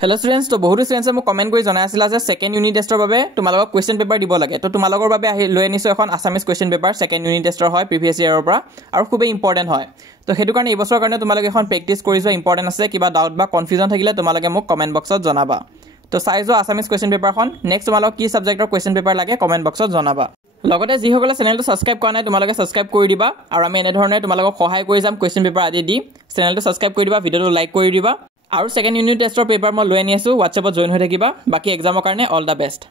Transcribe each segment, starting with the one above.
Hello students, to বহুতো students মোক comment কৰি জনাই আছিল যে সেকেন্ড ইউনিট টেষ্টৰ বাবে তোমালোকক কোৱেশ্চন পেপাৰ দিব লাগে তো তোমালোকৰ বাবে লৈ আনিছো এখন Assamese question paper second unit টেষ্টৰ হয় প্ৰিভিয়াস ইয়াৰৰ পৰা আৰু খুব ইম্পৰ্টেন্ট হয় তো হেতু কাৰণে এই বছৰৰ কাৰণে তোমালোকে এখন প্ৰেক্টিস কৰি যোৱা ইম্পৰ্টেন্ট আছে কিবা ডাউট বা কনফিউজন থাকিলে তোমালোকে মোক কমেন্ট বক্সত জনাবা তো চাই যোৱা আসামিজ কোৱেশ্চন পেপাৰখন নেক্সট তোমালোক কি সাবজেক্টৰ কোৱেশ্চন পেপাৰ লাগে কমেন্ট বক্সত জনাবা লগতে যি সকলে চেনেলটো সাবস্ক্ৰাইব কৰা নাই তোমালোকে সাবস্ক্ৰাইব কৰি দিবা আৰু আমি এনে ধৰণে তোমালোকক সহায় কৰি যাম কোৱেশ্চন পেপাৰ আদি দি চেনেলটো সাবস্ক্ৰাইব কৰি দিবা ভিডিওটো লাইক কৰি দিবা আৰু সেকেন্ড ইউনিট টেষ্টৰ পেপাৰ মই লৈ আনি আছো WhatsAppত জয়েন হৈ থাকিবা বাকি এক্সামৰ কাৰণে অল দা বেষ্ট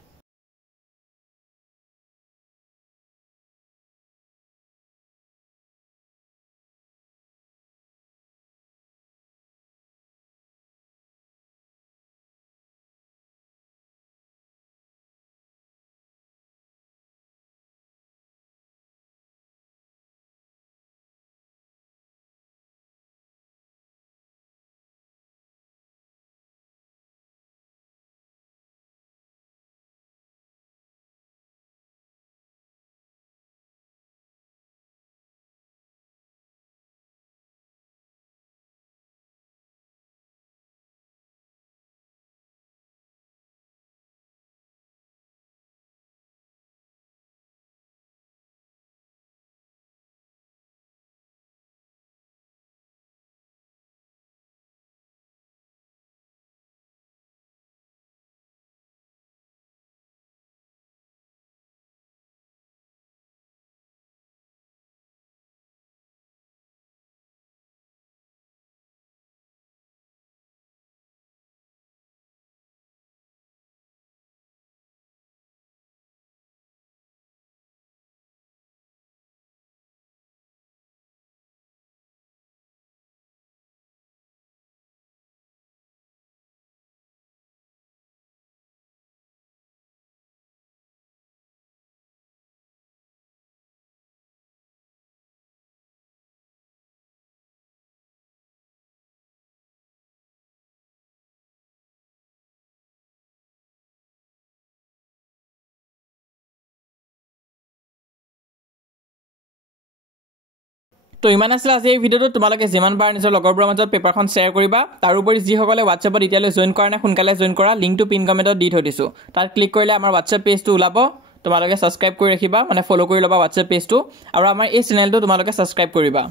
তো ইমান আছিল আজি এই ভিডিওটো তোমালোকে যিমান বাৰ নিজৰ লগৰবোৰৰ মাজত পেপাৰখন শেয়াৰ কৰিবা তাৰ উপৰি যি সকলে WhatsAppত এতিয়ালৈ জয়েন কৰা নাই সোনকালে জয়েন কৰা লিংকটো পিন কমেন্টত দি থৈ দিছো তাত ক্লিক কৰিলে আমাৰ WhatsApp পেজটো ওলাব তোমালোকে সাবস্ক্ৰাইব কৰি ৰাখিবা মানে ফলো কৰি লবা WhatsApp পেজটো আৰু আমাৰ এই চেনেলটো তোমালোকে সাবস্ক্ৰাইব কৰিবা